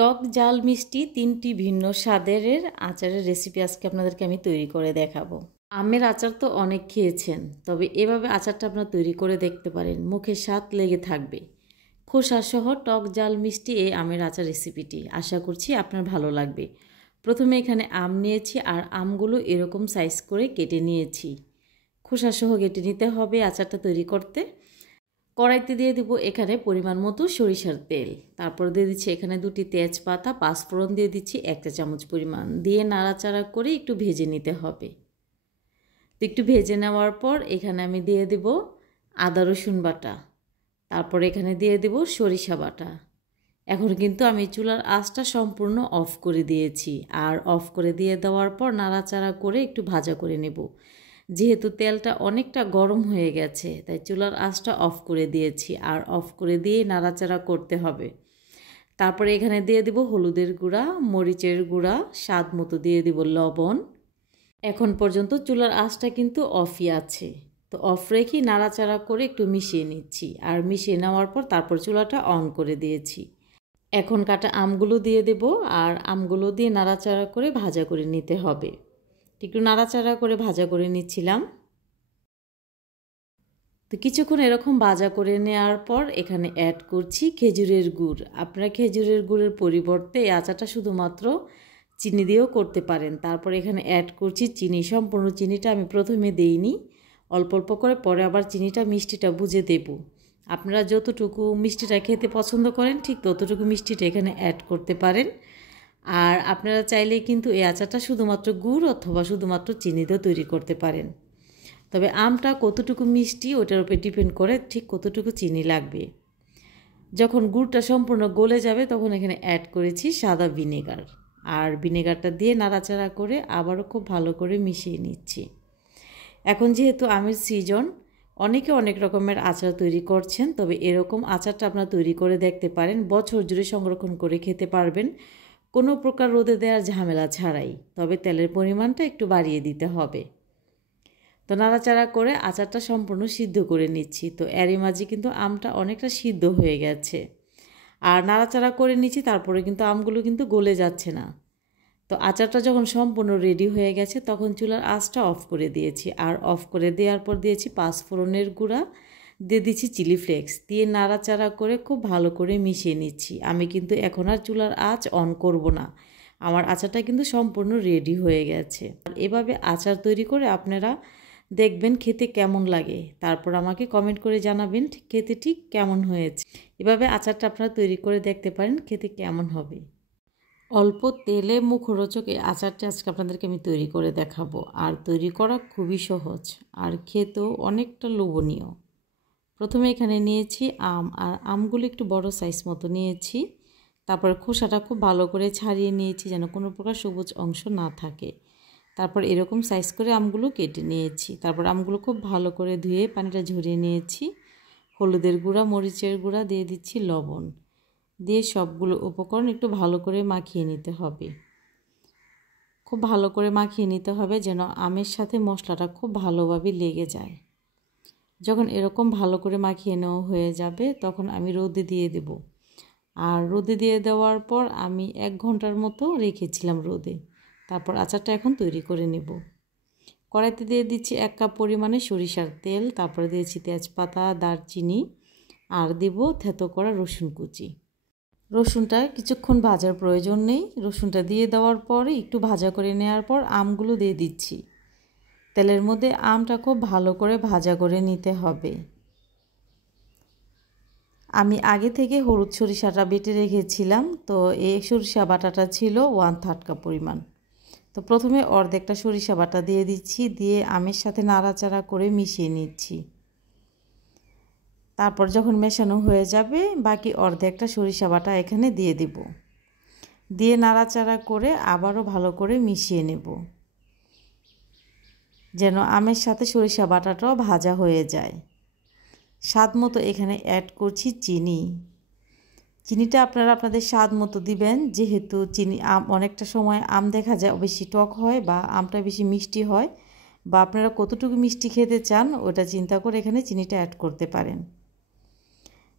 টক ঝাল মিষ্টি তিনটি ভিন্ন স্বাদের আচারের রেসিপি আজকে আপনাদেরকে আমি তৈরি করে দেখাবো। আমের আচার তো অনেক খেয়েছেন, তবে এভাবে আচারটা আপনারা তৈরি করে দেখতে পারেন, মুখে স্বাদ লেগে থাকবে। খোসাসহ টক ঝাল মিষ্টি এই আমের আচার রেসিপিটি আশা করছি আপনার ভালো লাগবে। প্রথমে এখানে আম নিয়েছি আর আমগুলো এরকম সাইজ করে কেটে নিয়েছি। খোসাসহ কেটে নিতে হবে আচারটা তৈরি করতে। কড়াইতে দিয়ে দেবো এখানে পরিমাণ মতো সরিষার তেল, তারপর দিয়ে দিচ্ছি এখানে 2টি তেজপাতা, 5 ফোড়ন দিয়ে দিচ্ছি 1 চা চামচ পরিমাণ, দিয়ে নাড়াচাড়া করে একটু ভেজে নিতে হবে। তো একটু ভেজে নেওয়ার পর এখানে আমি দিয়ে দেব আদা রসুন বাটা, তারপর এখানে দিয়ে দেব সরিষা বাটা। এখন কিন্তু আমি চুলার আঁচটা সম্পূর্ণ অফ করে দিয়েছি, আর অফ করে দিয়ে দেওয়ার পর নাড়াচাড়া করে একটু ভাজা করে নেব। যেহেতু তেলটা অনেকটা গরম হয়ে গেছে তাই চুলার আঁচটা অফ করে দিয়েছি, আর অফ করে দিয়ে নাড়াচাড়া করতে হবে। তারপরে এখানে দিয়ে দেব হলুদের গুঁড়া, মরিচের গুঁড়া, স্বাদ মতো দিয়ে দেব লবণ। এখন পর্যন্ত চুলার আঁচটা কিন্তু অফই আছে, তো অফ রেখে নাড়াচাড়া করে একটু মিশিয়ে নিচ্ছি, আর মিশিয়ে নেওয়ার পর তারপর চুলাটা অন করে দিয়েছি। এখন কাটা আমগুলো দিয়ে দেব, আর আমগুলো দিয়ে নাড়াচাড়া করে ভাজা করে নিতে হবে। একটু নাড়াচাড়া করে ভাজা করে নিচ্ছিলাম। তো কিছুক্ষণ এরকম ভাজা করে নেওয়ার পর এখানে অ্যাড করছি খেজুরের গুড়। আপনারা খেজুরের গুড়ের পরিবর্তে এই আচারটা শুধুমাত্র চিনি দিয়েও করতে পারেন। তারপর এখানে অ্যাড করছি চিনি। সম্পূর্ণ চিনিটা আমি প্রথমে দেইনি, অল্প অল্প করে পরে আবার চিনিটা মিষ্টিটা বুঝে দেব। আপনারা যতটুকু মিষ্টিটা খেতে পছন্দ করেন ঠিক ততটুকু মিষ্টিটা এখানে অ্যাড করতে পারেন। আর আপনারা চাইলে কিন্তু এই আচারটা শুধুমাত্র গুড় অথবা শুধুমাত্র চিনি দিয়ে তৈরি করতে পারেন। তবে আমটা কতটুকু মিষ্টি ওটার উপরে ডিপেন্ড করে ঠিক কতটুকু চিনি লাগবে। যখন গুড়টা সম্পূর্ণ গলে যাবে তখন এখানে অ্যাড করেছি সাদা ভিনেগার, আর ভিনেগারটা দিয়ে নাড়াচাড়া করে আবারও খুব ভালো করে মিশিয়ে নিচ্ছি। এখন যেহেতু আমের সিজন, অনেকে অনেক রকমের আচার তৈরি করছেন, তবে এরকম আচারটা আপনারা তৈরি করে দেখতে পারেন। বছর জুড়ে সংরক্ষণ করে খেতে পারবেন কোনো প্রকার রোদে দেওয়ার ঝামেলা ছাড়াই। তবে তেলের পরিমাণটা একটু বাড়িয়ে দিতে হবে। তো নাড়াচাড়া করে আচারটা সম্পূর্ণ সিদ্ধ করে নিচ্ছি। তো এরই মাঝে কিন্তু আমটা অনেকটা সিদ্ধ হয়ে গেছে, আর নাড়াচাড়া করে নিচ্ছি, তারপরে কিন্তু আমগুলো কিন্তু গলে যাচ্ছে না। তো আচারটা যখন সম্পূর্ণ রেডি হয়ে গেছে তখন চুলার আঁচটা অফ করে দিয়েছি, আর অফ করে দেওয়ার পর দিয়েছি 5 ফোড়নের গুঁড়া, দিয়ে দিচ্ছি চিলি ফ্লেক্স, দিয়ে নাড়াচাড়া করে খুব ভালো করে মিশিয়ে নিচ্ছি। আমি কিন্তু এখন আর চুলার আঁচ অন করব না, আমার আচারটা কিন্তু সম্পূর্ণ রেডি হয়ে গেছে। এভাবে আচার তৈরি করে আপনারা দেখবেন খেতে কেমন লাগে, তারপর আমাকে কমেন্ট করে জানাবেন খেতে ঠিক কেমন হয়েছে। এভাবে আচারটা আপনারা তৈরি করে দেখতে পারেন, খেতে কেমন হবে। অল্প তেলে মুখরোচক এই আচারটা আজকে আপনাদেরকে আমি তৈরি করে দেখাবো, আর তৈরি করা খুবই সহজ আর খেতেও অনেকটা লোভনীয়। প্রথমে এখানে নিয়েছি আম, আর আমগুলো একটু বড় সাইজ মতো নিয়েছি। তারপর খোসাটা খুব ভালো করে ছাড়িয়ে নিয়েছি যেন কোনো প্রকার সবুজ অংশ না থাকে। তারপর এরকম সাইজ করে আমগুলো কেটে নিয়েছি। তারপর আমগুলো খুব ভালো করে ধুয়ে পানিটা ঝরিয়ে নিয়েছি। হলুদের গুঁড়া, মরিচের গুঁড়া, দিয়ে দিচ্ছি লবণ, দিয়ে সবগুলো উপকরণ একটু ভালো করে মাখিয়ে নিতে হবে। খুব ভালো করে মাখিয়ে নিতে হবে যেন আমের সাথে মশলাটা খুব ভালোভাবে লেগে যায়। যখন এরকম ভালো করে মাখিয়ে নেওয়া হয়ে যাবে তখন আমি রোদে দিয়ে দেব। আর রোদে দিয়ে দেওয়ার পর আমি 1 ঘন্টার মতো রেখেছিলাম রোদে। তারপর আচারটা এখন তৈরি করে নেব। কড়াইতে দিয়ে দিচ্ছি 1 কাপ পরিমাণে সরিষার তেল, তারপরে দিয়েছি তেজপাতা, দারচিনি, আর দেব থেতো করা রসুন কুচি। রসুনটা কিছুক্ষণ ভাজার প্রয়োজন নেই। রসুনটা দিয়ে দেওয়ার পরে একটু ভাজা করে নেওয়ার পর আমগুলো দিয়ে দিচ্ছি। তেলের মধ্যে আমটা খুব ভালো করে ভাজা করে নিতে হবে। আমি আগে থেকে হলুদ সরিষাটা বেটে রেখেছিলাম, তো এই সরিষা বাটাটা ছিল 1/3 কাপ পরিমাণ। তো প্রথমে অর্ধেকটা সরিষা বাটা দিয়ে দিচ্ছি, দিয়ে আমের সাথে নাড়াচাড়া করে মিশিয়ে নিচ্ছি। তারপর যখন মেশানো হয়ে যাবে বাকি অর্ধেকটা সরিষা বাটা এখানে দিয়ে দেব, দিয়ে নাড়াচাড়া করে আবারও ভালো করে মিশিয়ে নেব যেন আমের সাথে সরিষা বাটাটাও ভাজা হয়ে যায়। স্বাদ মতো এখানে অ্যাড করছি চিনি। চিনিটা আপনারা আপনাদের স্বাদ মতো দিবেন, যেহেতু অনেকটা সময় আম দেখা যায় বেশি টক হয় বা আমটা বেশি মিষ্টি হয়, বা আপনারা কতটুকু মিষ্টি খেতে চান ওটা চিন্তা করে এখানে চিনিটা অ্যাড করতে পারেন।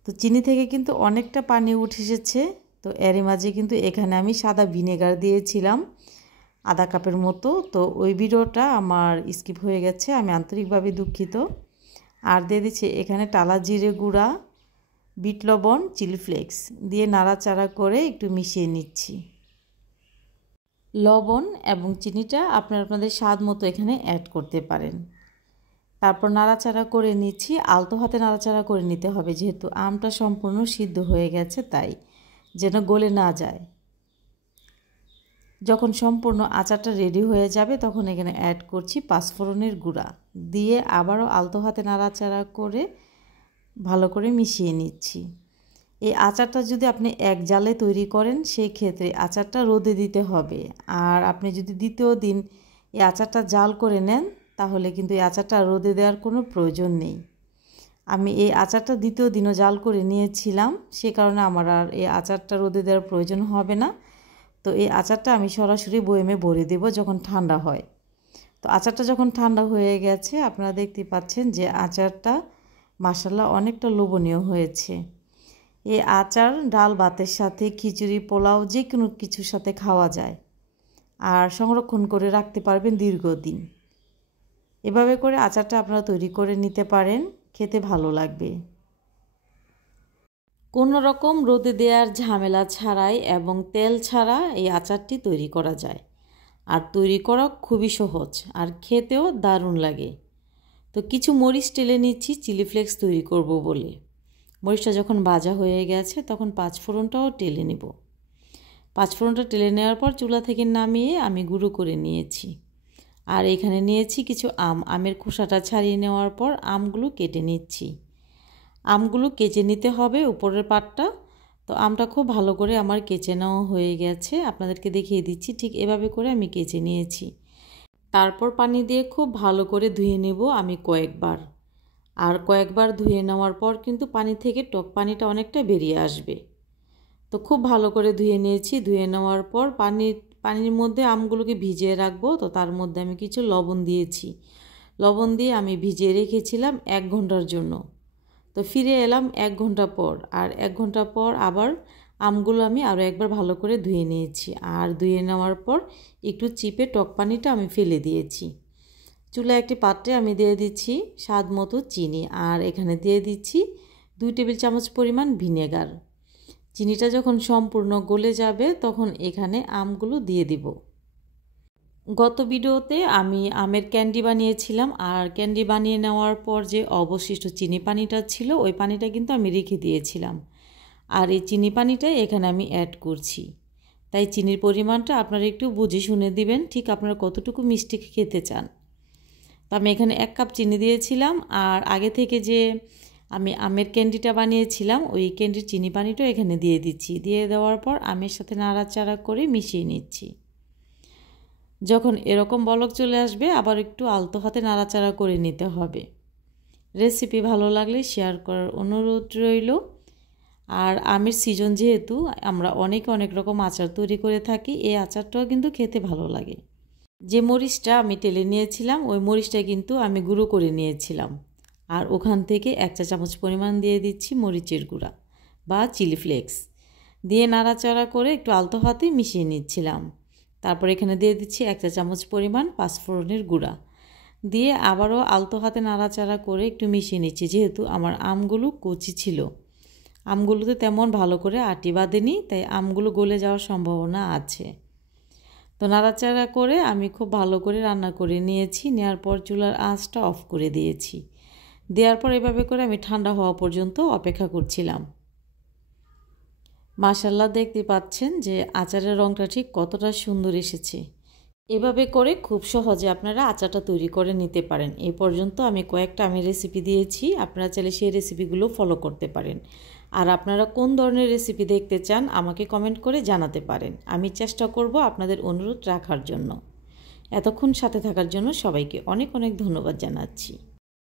তো চিনি থেকে কিন্তু অনেকটা পানি উঠে এসেছে, তো এরই মাঝে কিন্তু এখানে আমি সাদা ভিনেগার দিয়েছিলাম আধা কাপের মতো। তো ওই ভিডিওটা আমার স্কিপ হয়ে গেছে, আমি আন্তরিকভাবে দুঃখিত। আর দিয়ে দিচ্ছি এখানে টালা জিরে গুঁড়া, বিট লবণ, চিলি ফ্লেক্স দিয়ে নাড়াচাড়া করে একটু মিশিয়ে নিচ্ছি। লবণ এবং চিনিটা আপনাদের স্বাদ মতো এখানে অ্যাড করতে পারেন। তারপর নাড়াচাড়া করে নিচ্ছি, আলতো হাতে নাড়াচাড়া করে নিতে হবে, যেহেতু আমটা সম্পূর্ণ সিদ্ধ হয়ে গেছে, তাই যেন গলে না যায়। যখন সম্পূর্ণ আচারটা রেডি হয়ে যাবে তখন এখানে অ্যাড করছি পাঁচফোড়নের গুঁড়া দিয়ে আবারও আলতো হাতে নাড়াচাড়া করে ভালো করে মিশিয়ে নিচ্ছি। এই আচারটা যদি আপনি এক জালে তৈরি করেন সেই ক্ষেত্রে আচারটা রোদে দিতে হবে। আর আপনি যদি দ্বিতীয় দিন এই আচারটা জাল করে নেন তাহলে কিন্তু এই আচারটা রোদে দেওয়ার কোনো প্রয়োজন নেই। আমি এই আচারটা দ্বিতীয় দিনও জাল করে নিয়েছিলাম, সে কারণে আমার আর এই আচারটা রোদে দেওয়ার প্রয়োজন হবে না। তো এই আচারটা আমি সরাসরি বয়েমে ভরে দেব যখন ঠান্ডা হয়। তো আচারটা যখন ঠান্ডা হয়ে গেছে আপনারা দেখতে পাচ্ছেন যে আচারটা মাশাআল্লাহ অনেকটা লোভনীয় হয়েছে। এই আচার ডাল ভাতের সাথে, খিচুড়ি, পোলাও যে কোনো কিছুর সাথে খাওয়া যায় আর সংরক্ষণ করে রাখতে পারবেন দীর্ঘদিন। এভাবে করে আচারটা আপনারা তৈরি করে নিতে পারেন, খেতে ভালো লাগবে। কোনো রকম রোদে দেওয়ার ঝামেলা ছাড়াই এবং তেল ছাড়া এই আচারটি তৈরি করা যায়। আর তৈরি করা খুবই সহজ আর খেতেও দারুণ লাগে। তো কিছু মরিচ টেলে নিচ্ছি চিলি ফ্লেক্স তৈরি করব বলে। মরিচটা যখন ভাজা হয়ে গেছে তখন পাঁচফোড়নটাও টেলে নেব। পাঁচফোড়নটা টেলে নেওয়ার পর চুলা থেকে নামিয়ে আমি গুঁড়ো করে নিয়েছি। আর এখানে নিয়েছি কিছু আমের খোসাটা ছাড়িয়ে নেওয়ার পর আমগুলো কেটে নিচ্ছি। আমগুলো কেচে নিতে হবে উপরের পাটটা। তো আমটা খুব ভালো করে আমার কেচে নেওয়া হয়ে গেছে, আপনাদেরকে দেখিয়ে দিচ্ছি। ঠিক এভাবে করে আমি কেচে নিয়েছি। তারপর পানি দিয়ে খুব ভালো করে ধুয়ে নেব আমি কয়েকবার। আর কয়েকবার ধুয়ে নেওয়ার পর কিন্তু পানি থেকে টক পানিটা অনেকটা বেরিয়ে আসবে। তো খুব ভালো করে ধুয়ে নিয়েছি। ধুয়ে নেওয়ার পর পানির মধ্যে আমগুলোকে ভিজিয়ে রাখবো। তো তার মধ্যে আমি কিছু লবণ দিয়েছি। লবণ দিয়ে আমি ভিজিয়ে রেখেছিলাম 1 ঘন্টার জন্য। তো ফিরে এলাম 1 ঘন্টা পর। আর 1 ঘন্টা পর আবার আমগুলো আমি আরও একবার ভালো করে ধুয়ে নিয়েছি। আর ধুয়ে নেওয়ার পর একটু চিপে টক পানিটা আমি ফেলে দিয়েছি। চুলায় একটি পাত্রে আমি দিয়ে দিচ্ছি স্বাদ মতো চিনি। আর এখানে দিয়ে দিচ্ছি 2 টেবিল চামচ পরিমাণ ভিনেগার। চিনিটা যখন সম্পূর্ণ গলে যাবে তখন এখানে আমগুলো দিয়ে দিব। গত ভিডিওতে আমি আমের ক্যান্ডি বানিয়েছিলাম। আর ক্যান্ডি বানিয়ে নেওয়ার পর যে অবশিষ্ট চিনি পানিটা ছিল ওই পানিটা কিন্তু আমি রেখে দিয়েছিলাম। আর এই চিনি পানিটাই এখানে আমি অ্যাড করছি। তাই চিনির পরিমাণটা আপনারা একটু বুঝে শুনে দিবেন, ঠিক আপনারা কতটুকু মিষ্টি খেতে চান। তো আমি এখানে 1 কাপ চিনি দিয়েছিলাম। আর আগে থেকে যে আমি আমের ক্যান্ডিটা বানিয়েছিলাম ওই ক্যান্ডির চিনি পানিটাও এখানে দিয়ে দিচ্ছি। দিয়ে দেওয়ার পর আমের সাথে নাড়াচাড়া করে মিশিয়ে নিচ্ছি। যখন এরকম বলক চলে আসবে আবার একটু আলতো হাতে নাড়াচাড়া করে নিতে হবে। রেসিপি ভালো লাগলে শেয়ার করার অনুরোধ রইল। আর আমের সিজন যেহেতু আমরা অনেক রকম আচার তৈরি করে থাকি, এই আচারটাও কিন্তু খেতে ভালো লাগে। যে মরিচটা আমি টেলে নিয়েছিলাম ওই মরিচটা কিন্তু আমি গুঁড়ো করে নিয়েছিলাম। আর ওখান থেকে 1 চা চামচ পরিমাণ দিয়ে দিচ্ছি মরিচের গুঁড়া বা চিলি ফ্লেক্স দিয়ে নাড়াচাড়া করে একটু আলতো হাতে মিশিয়ে নিচ্ছিলাম। তারপর এখানে দিয়ে দিচ্ছি 1 চা চামচ পরিমাণ পাঁচফোড়নের গুঁড়া দিয়ে আবারও আলতো হাতে নাড়াচাড়া করে একটু মিশিয়ে নিচ্ছি। যেহেতু আমার আমগুলো কচি ছিল, আমগুলোতে তেমন ভালো করে আটি বাঁধেনি, তাই আমগুলো গলে যাওয়ার সম্ভাবনা আছে। তো নাড়াচাড়া করে আমি খুব ভালো করে রান্না করে নিয়েছি। নেওয়ার পর চুলার আঁচটা অফ করে দিয়েছি। দেওয়ার পর এভাবে করে আমি ঠান্ডা হওয়া পর্যন্ত অপেক্ষা করছিলাম। মাশাআল্লাহ দেখতে পাচ্ছেন যে আচারের রঙটা ঠিক কতটা সুন্দর এসেছে। এভাবে করে খুব সহজে আপনারা আচারটা তৈরি করে নিতে পারেন। এই পর্যন্ত আমি কয়েকটা রেসিপি দিয়েছি, আপনারা চাইলে সেই রেসিপিগুলো ফলো করতে পারেন। আর আপনারা কোন ধরনের রেসিপি দেখতে চান আমাকে কমেন্ট করে জানাতে পারেন। আমি চেষ্টা করব আপনাদের অনুরোধ রাখার জন্য। এতক্ষণ সাথে থাকার জন্য সবাইকে অনেক ধন্যবাদ জানাচ্ছি।